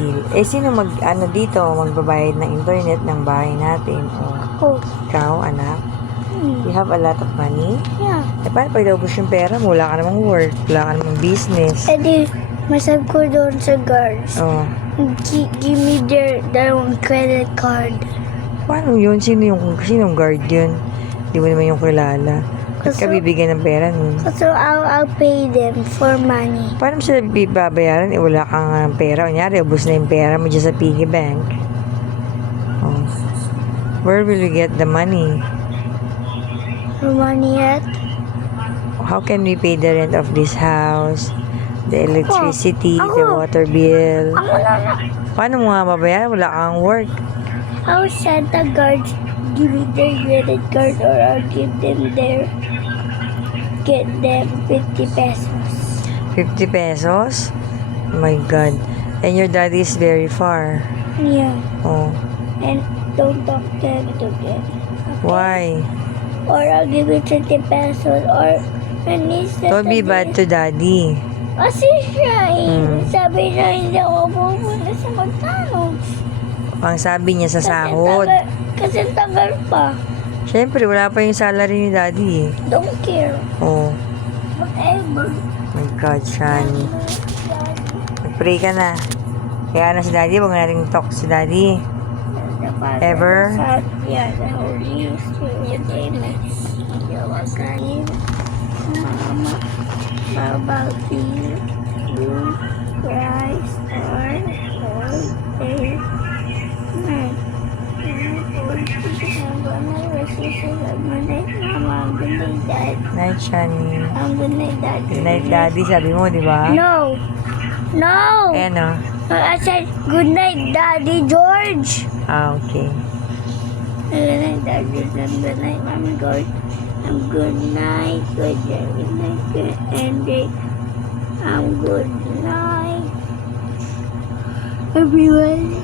bill. Sino dito, magbabayad ng internet ng bahay natin? Oh. Ikaw, anak? You have a lot of money? Yeah. Paano pag naubos yung pera mo? Wala ka namang work, wala ka namang business. Di, masab ko doon sa guards. Give me their own credit card. Paano yun? Sinong guard yun? Hindi mo naman yung kilala. Ba't ka bibigyan ng pera nun? So, I'll pay them for money. Paano mo sila babayaran? Wala kang pera. Kunyari, ubos na yung pera mo dyan sa piggy bank. Where will you get the money? No money yet? How can we pay the rent of this house? The electricity, the water bill? Ako na. Paano mo nga babayaran? Wala kang work. I'll send the guards give me their credit card or I'll get them 50 pesos. 50 pesos? Oh my God. And your daddy is very far. Yeah. Oh. And don't talk to him again. Okay? Why? Or I'll give you 20 pesos or Don't be bad to daddy. Kasi siya sabi niya hindi ako pupunta sa McDonald's. Ang sabi niya sa sahod. Kasi tagal pa. Siyempre, wala pa yung salary ni daddy. Don't care. Oh. Whatever. My God, Shani. Mag-pray ka na. Kaya na si daddy, huwag natin talk si daddy. Ever? Yeah, the Holy Spirit. Amen. You're welcome. Mama, about you, Christ, our Lord, Amen. Night, Shani. Good night, Daddy. Good night, daddy. Sabi mo, di ba? No. No. Ayan o. I said, good night, Daddy George. Okay. Good night, Daddy. Good night, Mommy George. Good night, good night, good ending. Good night, everyone.